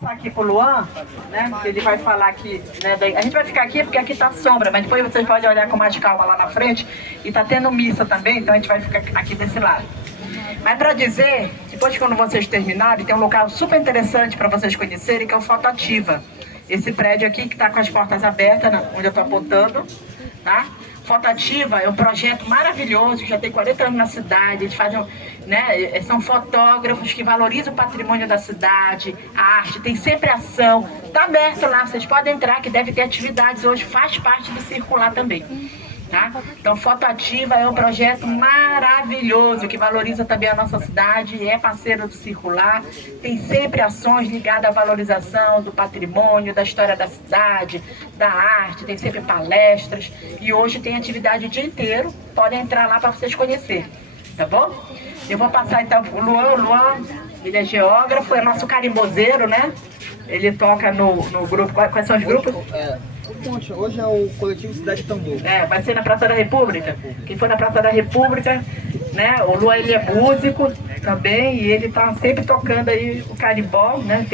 Passar aqui pro Luan, né? Que ele vai falar aqui, né? A gente vai ficar aqui porque aqui tá sombra, mas depois vocês podem olhar com mais calma lá na frente. E tá tendo missa também, então a gente vai ficar aqui desse lado. Mas para dizer, depois quando vocês terminarem, tem um local super interessante para vocês conhecerem, que é o Foto Ativa. Esse prédio aqui que está com as portas abertas, onde eu estou apontando, tá? Foto Ativa é um projeto maravilhoso, que já tem 40 anos na cidade. Eles fazem, né, são fotógrafos que valorizam o patrimônio da cidade, a arte, tem sempre ação. Está aberto lá, vocês podem entrar, que deve ter atividades hoje, faz parte do circular também. Tá? Então, Foto Ativa é um projeto maravilhoso que valoriza também a nossa cidade, é parceiro do Circular, tem sempre ações ligadas à valorização do patrimônio, da história da cidade, da arte, tem sempre palestras e hoje tem atividade o dia inteiro, podem entrar lá para vocês conhecerem, tá bom? Eu vou passar então o Luan, ele é geógrafo, é nosso carimbozeiro, né? Ele toca no grupo, quais são os grupos? Hoje é o coletivo Cidade Tambor. Vai ser na Praça da República. Quem for na Praça da República, né? O Luan, ele é músico também e ele tá sempre tocando aí o carimbó, né?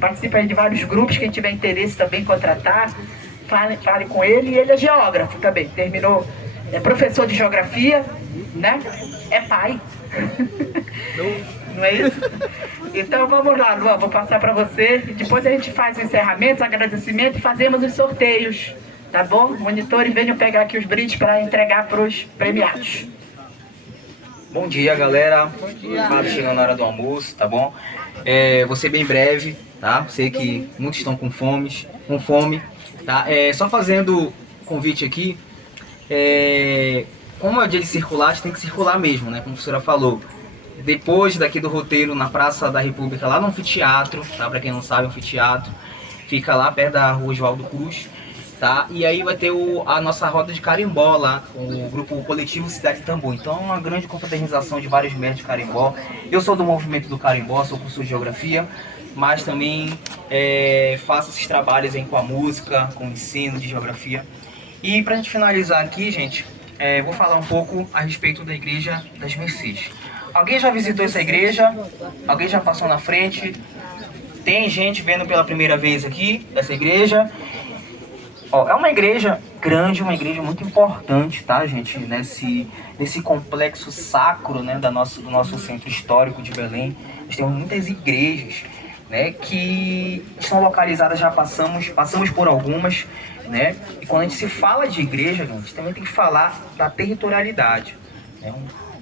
Participa aí de vários grupos, quem tiver interesse também contratar, fale com ele. E ele é geógrafo também, terminou, é professor de geografia, né? É pai. Não é isso? Então vamos lá, Luan, vou passar para você e depois a gente faz o encerramento, agradecimento e fazemos os sorteios, tá bom? Monitores, venham pegar aqui os brindes para entregar para os premiados. Bom dia, galera. Bom dia. Chegando na hora do almoço, tá bom? Vou ser bem breve, tá? Sei que muitos estão com fome, tá? Só fazendo convite aqui, como é o dia de circular, a gente tem que circular mesmo, né? Como a professora falou. Depois daqui do roteiro, na Praça da República, lá no anfiteatro, tá? Pra quem não sabe, o anfiteatro fica lá perto da Rua Oswaldo Cruz, tá? E aí vai ter a nossa roda de carimbó lá, o grupo coletivo Cidade Tambor. Então é uma grande confraternização de vários mestres de carimbó. Eu sou do movimento do carimbó, sou professor de geografia, mas também faço esses trabalhos aí com a música, com o ensino de geografia. E pra gente finalizar aqui, gente, vou falar um pouco a respeito da Igreja das Mercês. Alguém já visitou essa igreja? Alguém já passou na frente? Tem gente vendo pela primeira vez aqui, essa igreja. É uma igreja grande, uma igreja muito importante, tá, gente? Nesse complexo sacro, né, do nosso centro histórico de Belém. Nós temos muitas igrejas, né, que estão localizadas, já passamos por algumas, né? E quando a gente se fala de igreja, a gente também tem que falar da territorialidade, né?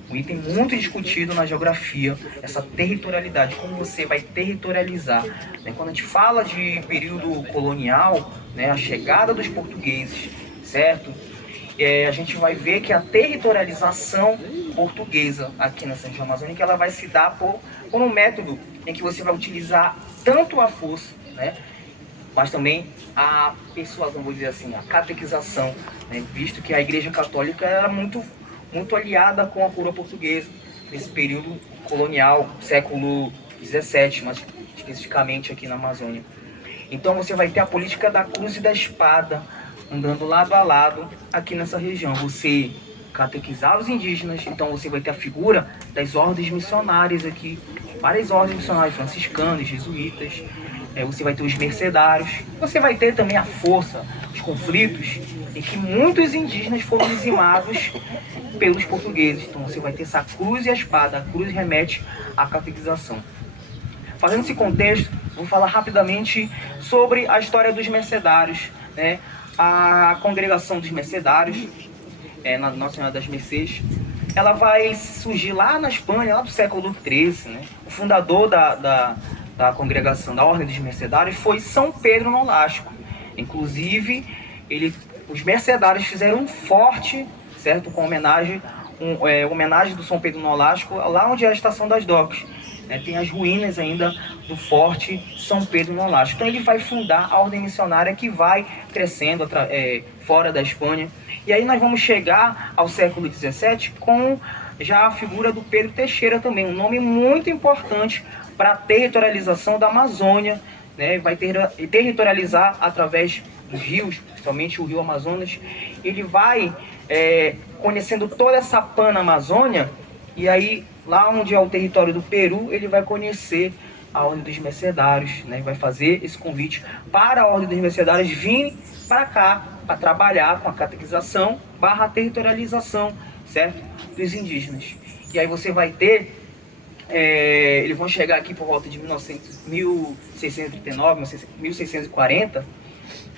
Um item muito discutido na geografia, essa territorialidade, como você vai territorializar, né? Quando a gente fala de período colonial, né, a chegada dos portugueses, certo? A gente vai ver que a territorialização portuguesa aqui nessa região amazônica, ela vai se dar por um método em que você vai utilizar tanto a força, né, mas também a persuasão, vou dizer assim, a catequização, né, visto que a Igreja Católica era muito aliada com a coroa portuguesa nesse período colonial, século XVII, mas especificamente aqui na Amazônia. Então você vai ter a política da cruz e da espada andando lado a lado aqui nessa região. Você catequizar os indígenas, então você vai ter a figura das ordens missionárias aqui, várias ordens missionárias, franciscanos, jesuítas. Você vai ter os mercedários, você vai ter também a força, os conflitos em que muitos indígenas foram dizimados pelos portugueses. Então você vai ter essa cruz e a espada. A cruz remete à catequização. Fazendo esse contexto, vou falar rapidamente sobre a história dos mercedários, né? A congregação dos mercedários, na Nossa Senhora das Mercês, ela vai surgir lá na Espanha, lá do século XIII, né? O fundador da congregação, da Ordem dos Mercedários, foi São Pedro Nolasco. Inclusive, os mercedários fizeram um forte, certo, com homenagem do São Pedro Nolasco, lá onde é a Estação das Docas. Tem as ruínas ainda do Forte São Pedro Nolasco. Então ele vai fundar a ordem missionária que vai crescendo fora da Espanha. E aí nós vamos chegar ao século XVII com já a figura do Pedro Teixeira também, um nome muito importante para a territorialização da Amazônia, né? Vai territorializar através dos rios, principalmente o rio Amazonas. Ele vai conhecendo toda essa Panamazônia, e aí lá onde é o território do Peru, ele vai conhecer a Ordem dos Mercedários, né? Vai fazer esse convite para a Ordem dos Mercedários virem para cá para trabalhar com a catequização / territorialização, certo? Dos indígenas. E aí você vai ter, eles vão chegar aqui por volta de 1639, 1640,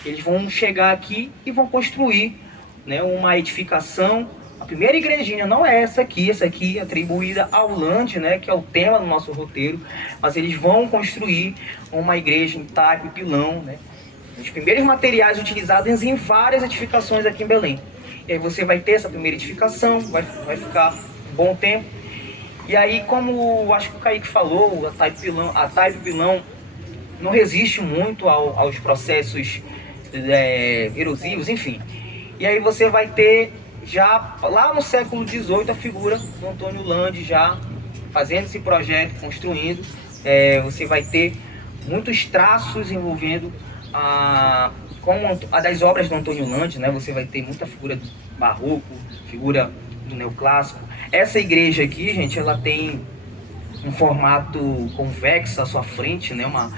eles vão chegar aqui e vão construir, né, uma edificação. A primeira igrejinha não é essa aqui é atribuída ao Land, né, que é o tema do nosso roteiro, mas eles vão construir uma igreja em taipa e pilão, né, os primeiros materiais utilizados em várias edificações aqui em Belém. E aí você vai ter essa primeira edificação, vai ficar um bom tempo. E aí, como acho que o Kaique falou, a taipa e pilão não resiste muito aos processos erosivos, enfim. E aí você vai ter, já lá no século XVIII, a figura do Antônio Land já fazendo esse projeto, construindo. Você vai ter muitos traços envolvendo das obras do Antônio Land, né? Você vai ter muita figura do barroco, figura do neoclássico. Essa igreja aqui, gente, ela tem um formato convexo à sua frente, né? Uma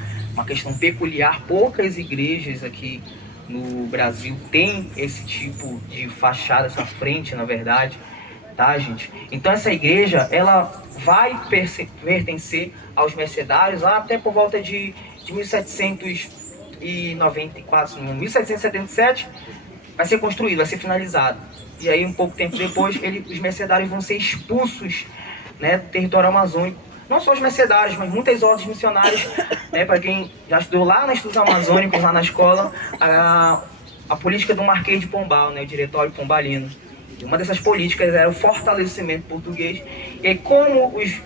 questão peculiar. Poucas igrejas aqui no Brasil têm esse tipo de fachada à sua frente, na verdade, tá, gente? Então essa igreja, ela vai pertencer aos mercedários lá até por volta de 1794, 1777, vai ser construído, vai ser finalizado. E aí, um pouco tempo depois, os mercedários vão ser expulsos, né, do território amazônico. Não só os mercedários, mas muitas ordens missionárias, né, para quem já estudou lá nos estudos amazônicos, lá na escola, a política do Marquês de Pombal, né, o Diretório Pombalino. E uma dessas políticas era o fortalecimento português. E aí, como os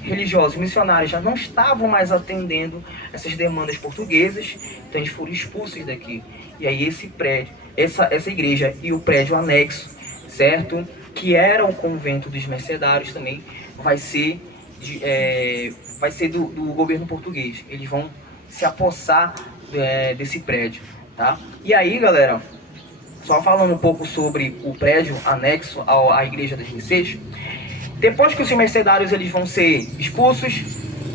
religiosos, os missionários já não estavam mais atendendo essas demandas portuguesas, então eles foram expulsos daqui. E aí esse prédio, essa igreja e o prédio anexo, certo? Que era o convento dos mercedários também, vai ser do governo português. Eles vão se apossar desse prédio, tá? E aí, galera, só falando um pouco sobre o prédio anexo à igreja das Mercês, depois que os mercedários eles vão ser expulsos,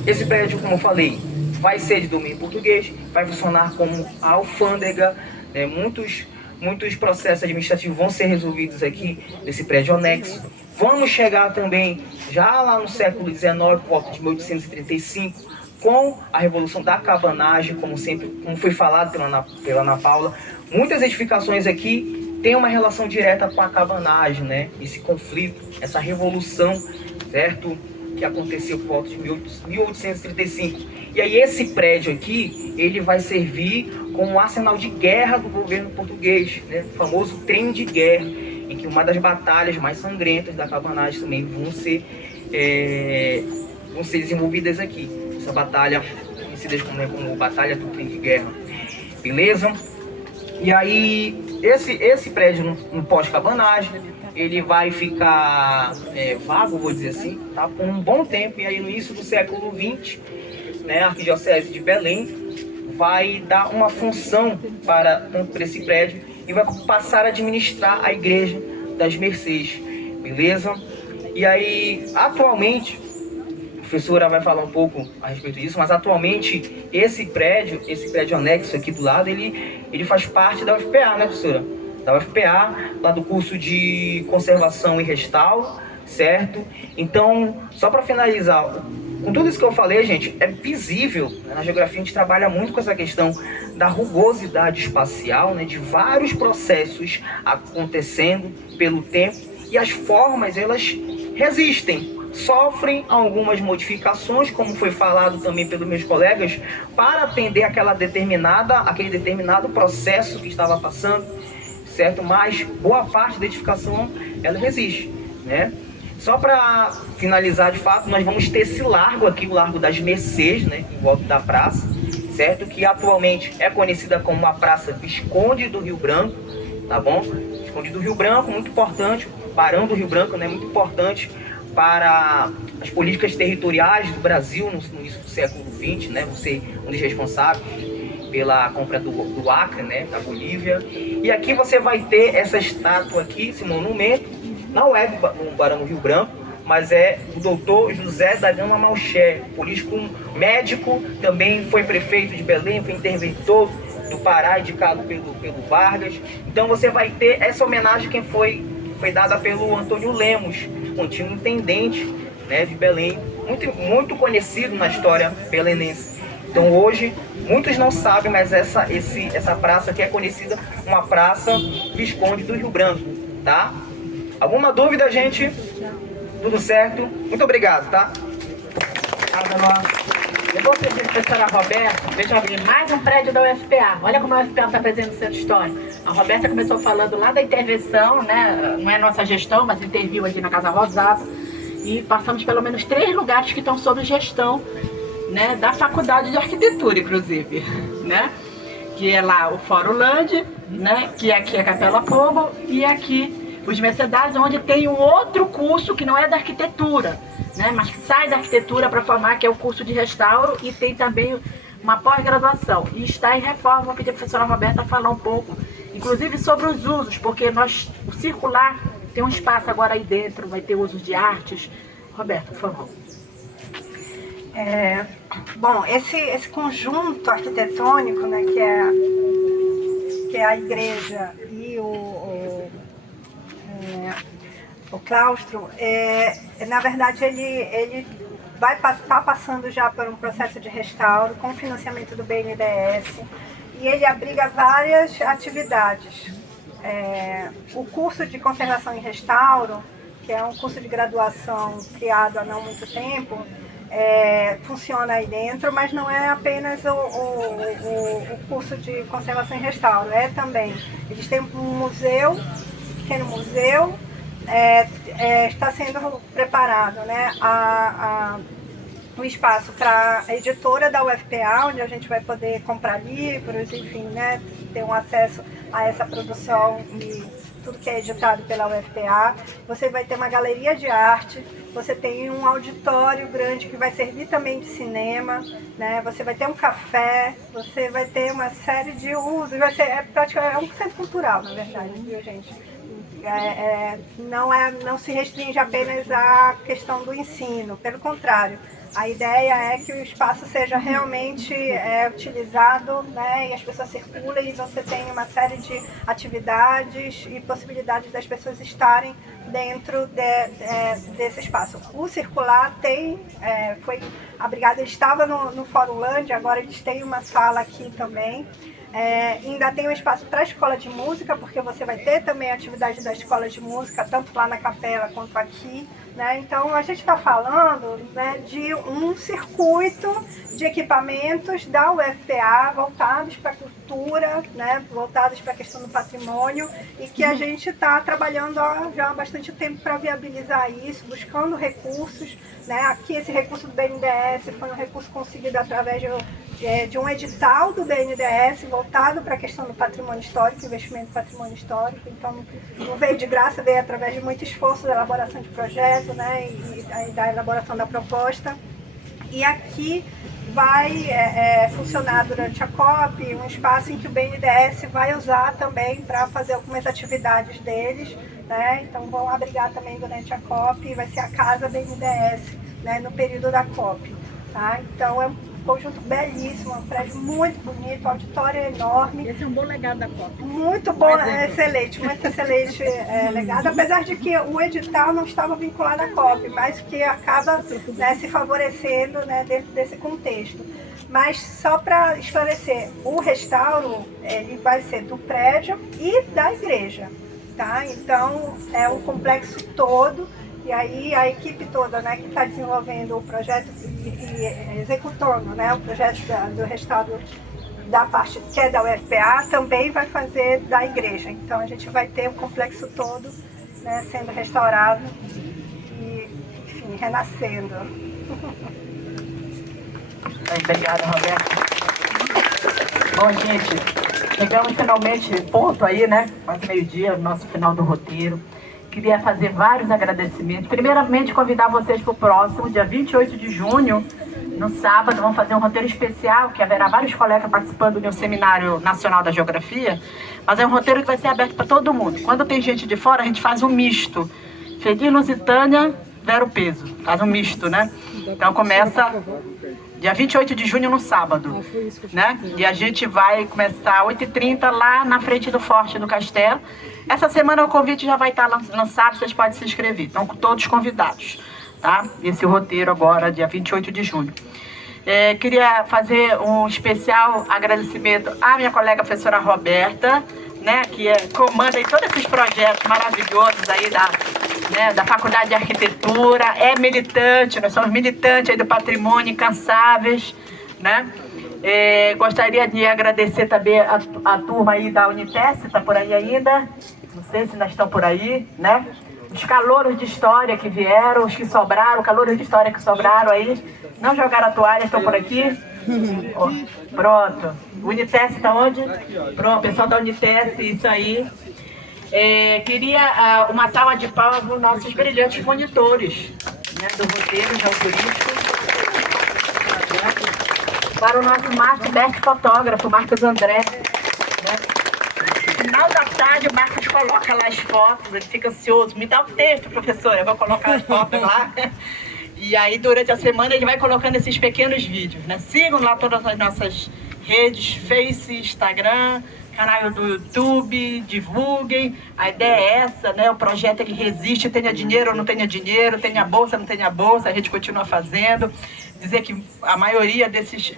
esse prédio, como eu falei, vai ser de domínio português, vai funcionar como a alfândega, né? Muitos processos administrativos vão ser resolvidos aqui nesse prédio anexo. Vamos chegar também já lá no século XIX, por volta de 1835, com a Revolução da Cabanagem, como foi falado pela Ana Paula. Muitas edificações aqui têm uma relação direta com a cabanagem, né? Esse conflito, essa revolução, certo? Que aconteceu por volta de 1835. E aí esse prédio aqui, ele vai servir como um arsenal de guerra do governo português, né? O famoso trem de guerra, em que uma das batalhas mais sangrentas da cabanagem também vão ser desenvolvidas aqui. Essa batalha, conhecida como Batalha do Trem de Guerra. Beleza? E aí, esse prédio no pós-cabanagem, ele vai ficar vago, vou dizer assim, tá? Por um bom tempo. E aí, no início do século XX, né, a Arquidiocese de Belém vai dar uma função para esse prédio e vai passar a administrar a Igreja das Mercês, beleza? E aí, atualmente, a professora vai falar um pouco a respeito disso, mas atualmente esse prédio anexo aqui do lado, ele faz parte da UFPA, né, professora? Da UFPA, lá do curso de Conservação e Restauro, certo? Então, só para finalizar, com tudo isso que eu falei, gente, é visível, né? Na geografia a gente trabalha muito com essa questão da rugosidade espacial, né? De vários processos acontecendo pelo tempo, e as formas, elas resistem, sofrem algumas modificações, como foi falado também pelos meus colegas, para atender aquele determinado processo que estava passando, certo? Mas boa parte da edificação, ela resiste, né? Só para finalizar, de fato, nós vamos ter esse largo aqui, o Largo das Mercês, né, em volta da praça, certo? Que atualmente é conhecida como a Praça Visconde do Rio Branco, tá bom? Visconde do Rio Branco, muito importante, Barão do Rio Branco, né, muito importante para as políticas territoriais do Brasil no início do século XX, né? Vão ser um dos responsáveis pela compra do Acre, né, da Bolívia. E aqui você vai ter essa estátua aqui, esse monumento. Não é do Barão do Rio Branco, mas é o doutor José da Gama Malcher, político médico, também foi prefeito de Belém, foi interventor do Pará, indicado pelo Vargas. Então você vai ter essa homenagem que foi dada pelo Antônio Lemos, antigo intendente, né, de Belém, muito conhecido na história belenense. Então hoje, muitos não sabem, mas essa praça aqui é conhecida uma praça Visconde do Rio Branco, tá? Alguma dúvida, gente? Tudo certo? Muito obrigado, tá? Eu vou pedir a professora Roberta, veja bem, mais um prédio da UFPA. Olha como a UFPA está presente no Centro Histórico. A Roberta começou falando lá da intervenção, né? Não é nossa gestão, mas interviu aqui na Casa Rosada. E passamos pelo menos 3 lugares que estão sob gestão, né, da Faculdade de Arquitetura, inclusive, né? Que é lá o Fórum Land, né? Que aqui é a Capela Pobo e aqui os Mercedários, onde tem um outro curso que não é da arquitetura, né? Mas que sai da arquitetura para formar, que é o curso de restauro, e tem também uma pós-graduação. E está em reforma. Vou pedir a professora Roberta falar um pouco, inclusive sobre os usos, porque o circular tem um espaço agora aí dentro, vai ter usos de artes. Roberta, por favor. Bom, esse conjunto arquitetônico, né, que é a igreja e o claustro, na verdade ele vai estar passando já por um processo de restauro com financiamento do BNDES, e ele abriga várias atividades. O curso de conservação e restauro, que é um curso de graduação criado há não muito tempo, funciona aí dentro, mas não é apenas o curso de conservação e restauro, também. Eles têm um museu, um pequeno museu, está sendo preparado, né, um espaço para a editora da UFPA, onde a gente vai poder comprar livros, enfim, né, ter um acesso a essa produção e tudo que é editado pela UFPA. Você vai ter uma galeria de arte, você tem um auditório grande que vai servir também de cinema, né? Você vai ter um café, você vai ter uma série de usos, vai ser praticamente um centro cultural, na verdade, viu, gente? Não se restringe apenas à questão do ensino, pelo contrário. A ideia é que o espaço seja realmente utilizado, né, e as pessoas circulem, e você tem uma série de atividades e possibilidades das pessoas estarem dentro desse espaço. O circular foi abrigado, ele estava no Fórum Land, agora eles têm uma sala aqui também. Ainda tem um espaço para a escola de música, porque você vai ter também a atividade da escola de música, tanto lá na capela quanto aqui, né? Então a gente está falando, né, de um circuito de equipamentos da UFPA voltados para a cultura, né, voltados para a questão do patrimônio, e que a gente está trabalhando já há bastante tempo para viabilizar isso, buscando recursos, né? Aqui esse recurso do BNDES foi um recurso conseguido através de um edital do BNDES voltado para a questão do patrimônio histórico, investimento em patrimônio histórico. Então não veio de graça, veio através de muito esforço da elaboração de projeto, né, e da elaboração da proposta. E aqui vai funcionar durante a COP um espaço em que o BNDES vai usar também para fazer algumas atividades deles, né? Então vão abrigar também durante a COP, e vai ser a casa BNDES, né, no período da COP. Tá? Então é um conjunto belíssimo, um prédio muito bonito, um auditório enorme. Esse é um bom legado da COP. Muito bom, excelente, muito excelente legado, apesar de que o edital não estava vinculado à COP, mas que acaba, né, se favorecendo, né, dentro desse contexto. Mas só para esclarecer, o restauro ele vai ser do prédio e da igreja, tá? Então é um complexo todo. E aí a equipe toda, né, que está desenvolvendo o projeto e executando, né, o projeto do restauro da parte que é da UFPA, também vai fazer da igreja. Então a gente vai ter o complexo todo, né, sendo restaurado e, enfim, renascendo. Obrigada, Roberto. Bom, gente, chegamos finalmente ponto aí, né? Quase meio-dia, nosso final do roteiro. Queria fazer vários agradecimentos. Primeiramente, convidar vocês para o próximo, dia 28 de junho, no sábado, vamos fazer um roteiro especial, que haverá vários colegas participando do meu Seminário Nacional da Geografia, mas é um roteiro que vai ser aberto para todo mundo. Quando tem gente de fora, a gente faz um misto. Feliz Lusitânia, zero peso, faz um misto, né? Então começa dia 28 de junho no sábado, né? E a gente vai começar às 8h30 lá na frente do Forte do Castelo. Essa semana o convite já vai estar lançado, vocês podem se inscrever, estão todos convidados, tá? Esse roteiro agora, dia 28 de junho. Queria fazer um especial agradecimento à minha colega professora Roberta, né, que comanda aí todos esses projetos maravilhosos aí da Faculdade de Arquitetura, é militante, nós somos militantes aí do patrimônio, incansáveis, né? Gostaria de agradecer também a turma aí da Unitec, está por aí ainda, não sei se ainda estão por aí, né? Os calouros de história que vieram, os que sobraram, calouros de história que sobraram aí, não jogaram a toalha, estão por aqui. Pronto. O Unitec está onde? Pronto, pessoal da Unitec, isso aí. Queria uma salva de palmas para os nossos brilhantes monitores, né, do roteiro geoturístico. Para o nosso Marcos fotógrafo, Marcos André. Né? No final da tarde, o Marcos coloca lá as fotos, ele fica ansioso. Me dá o texto, professora, eu vou colocar as fotos lá. E aí, durante a semana, ele vai colocando esses pequenos vídeos, né? Sigam lá todas as nossas redes, Face, Instagram, canal do YouTube, divulguem. A ideia é essa, né? O projeto ele resiste, tenha dinheiro ou não tenha dinheiro, tenha bolsa ou não tenha bolsa, a gente continua fazendo. Dizer que a maioria desses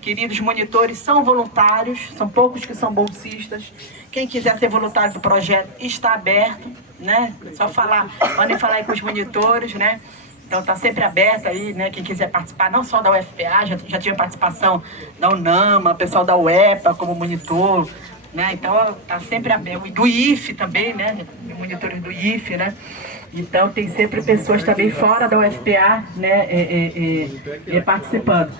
queridos monitores são voluntários, são poucos que são bolsistas. Quem quiser ser voluntário do projeto está aberto, né? Só falar, podem falar aí com os monitores, né? Então está sempre aberto aí, né? Quem quiser participar, não só da UFPA, já tive participação da UNAMA, pessoal da UEPA como monitor, né? Então está sempre aberto. E do IFE também, né? Monitores do IFE, né? Então tem sempre pessoas também fora da UFPA, né? Participando.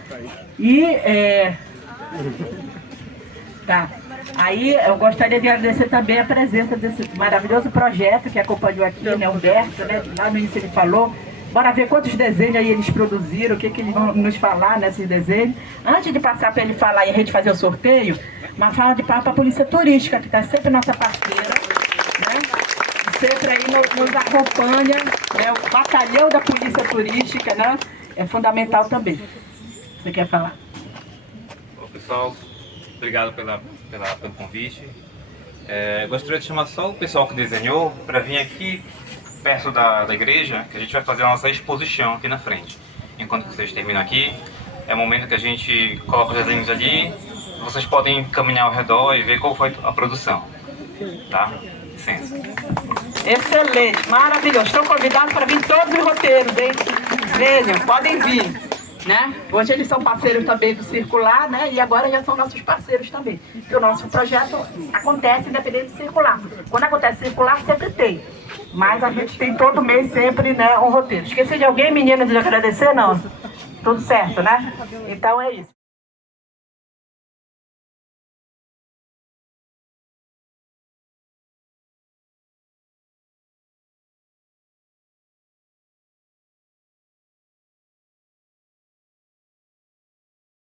Tá. Aí eu gostaria de agradecer também a presença desse maravilhoso projeto que acompanhou aqui, né? Humberto, né? Lá no início ele falou. Bora ver quantos desenhos aí eles produziram, o que eles vão nos falar nesses desenhos. Antes de passar para ele falar e a gente fazer o sorteio, uma fala de papo para a Polícia Turística, que está sempre nossa parceira, né? E sempre aí nos acompanha, né? O batalhão da Polícia Turística, né? É fundamental também. Você quer falar? Bom, pessoal, obrigado pelo convite. Gostaria de chamar só o pessoal que desenhou para vir aqui perto da igreja, que a gente vai fazer a nossa exposição aqui na frente. Enquanto vocês terminam aqui, é o momento que a gente coloca os desenhos ali, vocês podem caminhar ao redor e ver qual foi a produção. Tá? Licença. Excelente, maravilhoso. Estão convidados para vir todos os roteiros, hein? Venham, podem vir. Né? Hoje eles são parceiros também do Circular, né? E agora já são nossos parceiros também. Porque o nosso projeto acontece independente do Circular. Quando acontece Circular, sempre tem. Mas a gente tem todo mês sempre, né, um roteiro. Esqueci de alguém, meninas, de agradecer? Não? Tudo certo, né? Então é isso.